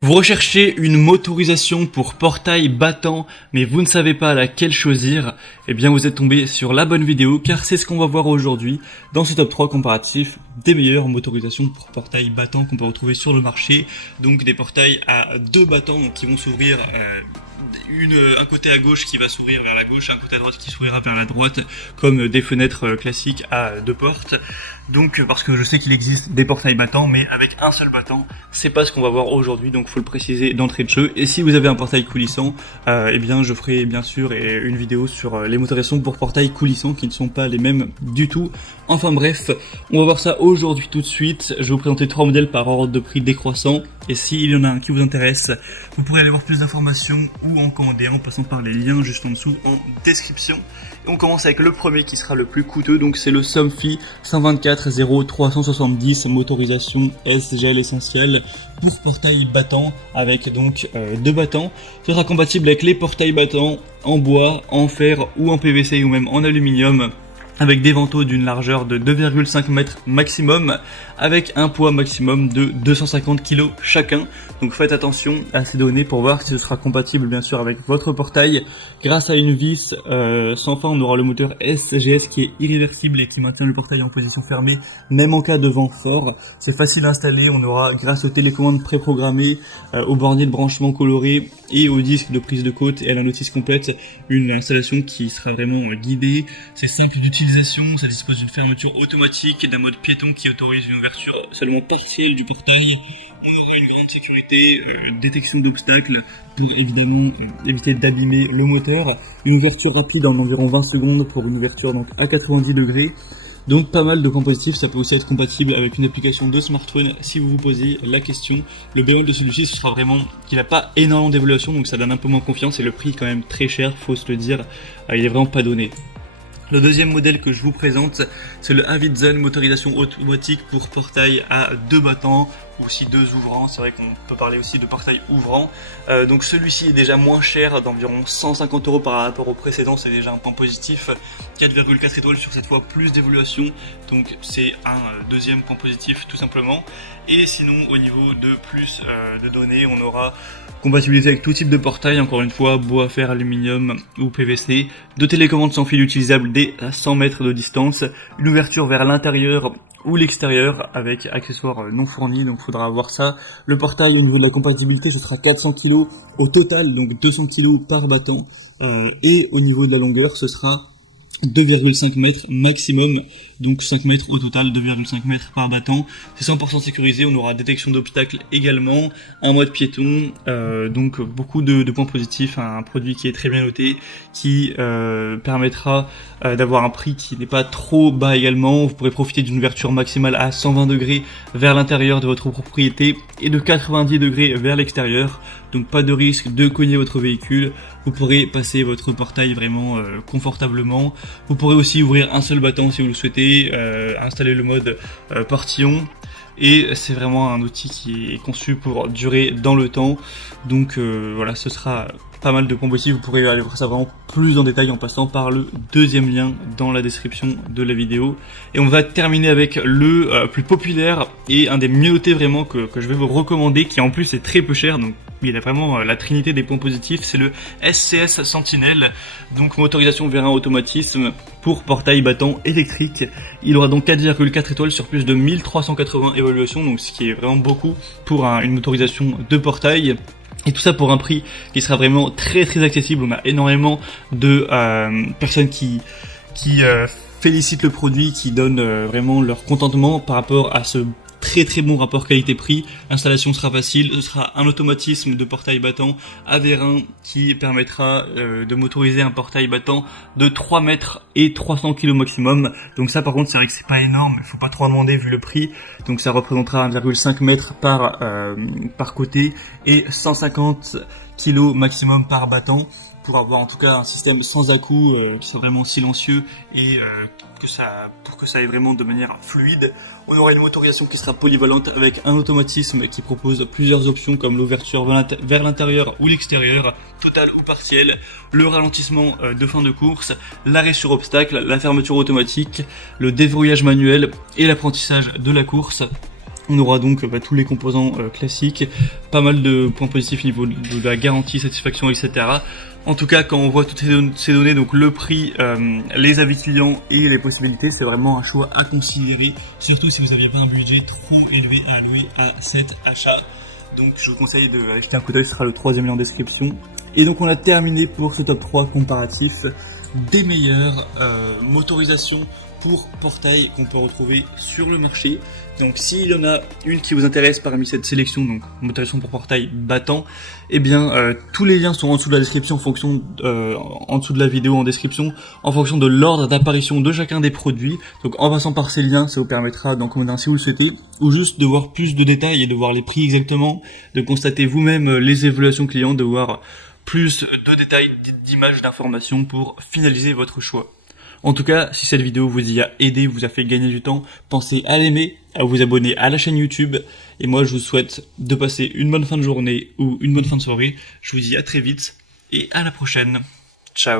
Vous recherchez une motorisation pour portail battant, mais vous ne savez pas laquelle choisir? Eh bien, vous êtes tombé sur la bonne vidéo, car c'est ce qu'on va voir aujourd'hui dans ce top 3 comparatif des meilleures motorisations pour portail battant qu'on peut retrouver sur le marché. Donc des portails à deux battants qui vont s'ouvrir, un côté à gauche qui va s'ouvrir vers la gauche, un côté à droite qui s'ouvrira vers la droite, comme des fenêtres classiques à deux portes. Donc parce que je sais qu'il existe des portails battants, mais avec un seul battant, c'est pas ce qu'on va voir aujourd'hui, donc faut le préciser d'entrée de jeu. Et si vous avez un portail coulissant, eh bien je ferai bien sûr une vidéo sur les motorisations pour portail coulissant qui ne sont pas les mêmes du tout. Enfin bref, on va voir ça aujourd'hui tout de suite. Je vais vous présenter trois modèles par ordre de prix décroissant. Et s'il y en a un qui vous intéresse, vous pourrez aller voir plus d'informations ou en commander en passant par les liens juste en dessous en description. Et on commence avec le premier qui sera le plus coûteux, donc c'est le Somfy 124-0370 motorisation SGL essentiel pour portail battant avec donc deux battants. Ce sera compatible avec les portails battants en bois, en fer ou en PVC ou même en aluminium, avec des vantaux d'une largeur de 2,5 m maximum, avec un poids maximum de 250 kg chacun. Donc faites attention à ces données pour voir si ce sera compatible bien sûr avec votre portail. Grâce à une vis sans fin, on aura le moteur SGS qui est irréversible et qui maintient le portail en position fermée même en cas de vent fort. C'est facile à installer, on aura grâce aux télécommandes préprogrammées, aux borniers de branchement colorés et au disque de prise de côte et à la notice complète, une installation qui sera vraiment guidée. C'est simple d'utilisation, ça dispose d'une fermeture automatique et d'un mode piéton qui autorise une ouverture seulement partielle du portail. On aura une grande sécurité, détection d'obstacles pour évidemment éviter d'abîmer le moteur, une ouverture rapide en environ 20 secondes pour une ouverture donc à 90 degrés. Donc pas mal de points positifs, ça peut aussi être compatible avec une application de smartphone si vous vous posez la question. Le bémol de celui-ci, ce sera vraiment qu'il n'a pas énormément d'évaluation, donc ça donne un peu moins confiance et le prix est quand même très cher, faut se le dire, il est vraiment pas donné. Le deuxième modèle que je vous présente, c'est le Avidzon motorisation automatique pour portail à deux battants, ou aussi deux ouvrants. C'est vrai qu'on peut parler aussi de portail ouvrant. Donc celui-ci est déjà moins cher, d'environ 150 € par rapport au précédent, c'est déjà un point positif. 4,4 étoiles sur cette fois, plus d'évaluation, donc c'est un deuxième point positif tout simplement. Et sinon au niveau de plus de données, on aura compatibilité avec tout type de portail, encore une fois, bois, fer, aluminium ou PVC, deux télécommandes sans fil utilisables dès 100 mètres de distance, une ouverture vers l'intérieur ou l'extérieur avec accessoires non fournis, donc faudra avoir ça. Le portail au niveau de la compatibilité, ce sera 400 kg au total, donc 200 kg par battant, et au niveau de la longueur, ce sera 2,5 mètres maximum, donc 5 mètres au total, 2,5 mètres par battant. C'est 100% sécurisé, on aura détection d'obstacles également, en mode piéton, donc beaucoup de points positifs, un produit qui est très bien noté, qui permettra d'avoir un prix qui n'est pas trop bas également. Vous pourrez profiter d'une ouverture maximale à 120 degrés vers l'intérieur de votre propriété et de 90 degrés vers l'extérieur, donc pas de risque de cogner votre véhicule. Vous pourrez passer votre portail vraiment confortablement. Vous pourrez aussi ouvrir un seul battant si vous le souhaitez, installer le mode portillon. Et c'est vraiment un outil qui est conçu pour durer dans le temps. Donc voilà, ce sera pas mal de points positifs. Vous pourrez aller voir ça vraiment plus en détail en passant par le deuxième lien dans la description de la vidéo. Et on va terminer avec le plus populaire et un des mieux notés vraiment que je vais vous recommander, qui en plus est très peu cher, donc il a vraiment la trinité des points positifs. C'est le SCS Sentinel, donc motorisation vers un automatisme pour portail battant électrique. Il aura donc 4,4 étoiles sur plus de 1380 évaluations, donc ce qui est vraiment beaucoup pour une motorisation de portail. Et tout ça pour un prix qui sera vraiment très très accessible. On a énormément de personnes qui félicitent le produit, qui donnent vraiment leur contentement par rapport à ce très très bon rapport qualité-prix. L'installation sera facile, ce sera un automatisme de portail battant à vérin qui permettra de motoriser un portail battant de 3 mètres et 300 kg maximum. Donc ça par contre c'est vrai que c'est pas énorme, il faut pas trop demander vu le prix. Donc ça représentera 1,5 mètre par côté et 150 kg maximum par battant, pour avoir en tout cas un système sans à-coups qui soit vraiment silencieux et pour que ça aille vraiment de manière fluide. On aura une motorisation qui sera polyvalente avec un automatisme qui propose plusieurs options comme l'ouverture vers l'intérieur ou l'extérieur, total ou partiel, le ralentissement de fin de course, l'arrêt sur obstacle, la fermeture automatique, le déverrouillage manuel et l'apprentissage de la course. On aura donc tous les composants classiques, pas mal de points positifs au niveau de la garantie, satisfaction, etc. En tout cas, quand on voit toutes ces données, donc le prix, les avis clients et les possibilités, c'est vraiment un choix à considérer, surtout si vous n'aviez pas un budget trop élevé à allouer à cet achat. Donc je vous conseille de jeter un coup d'œil, ce sera le 3e lien en description. Et donc on a terminé pour ce top 3 comparatif des meilleures motorisations pour portail qu'on peut retrouver sur le marché. Donc s'il y en a une qui vous intéresse parmi cette sélection, donc motorisation pour portail battant, eh bien tous les liens sont en dessous de la description en fonction en dessous de la vidéo en description, en fonction de l'ordre d'apparition de chacun des produits. Donc en passant par ces liens, ça vous permettra d'en commander un si vous le souhaitez, ou juste de voir plus de détails et de voir les prix exactement, de constater vous-même les évaluations clients, de voir plus de détails, d'images, d'informations pour finaliser votre choix. En tout cas, si cette vidéo vous y a aidé, vous a fait gagner du temps, pensez à l'aimer, à vous abonner à la chaîne YouTube. Et moi, je vous souhaite de passer une bonne fin de journée ou une bonne fin de soirée. Je vous dis à très vite et à la prochaine. Ciao.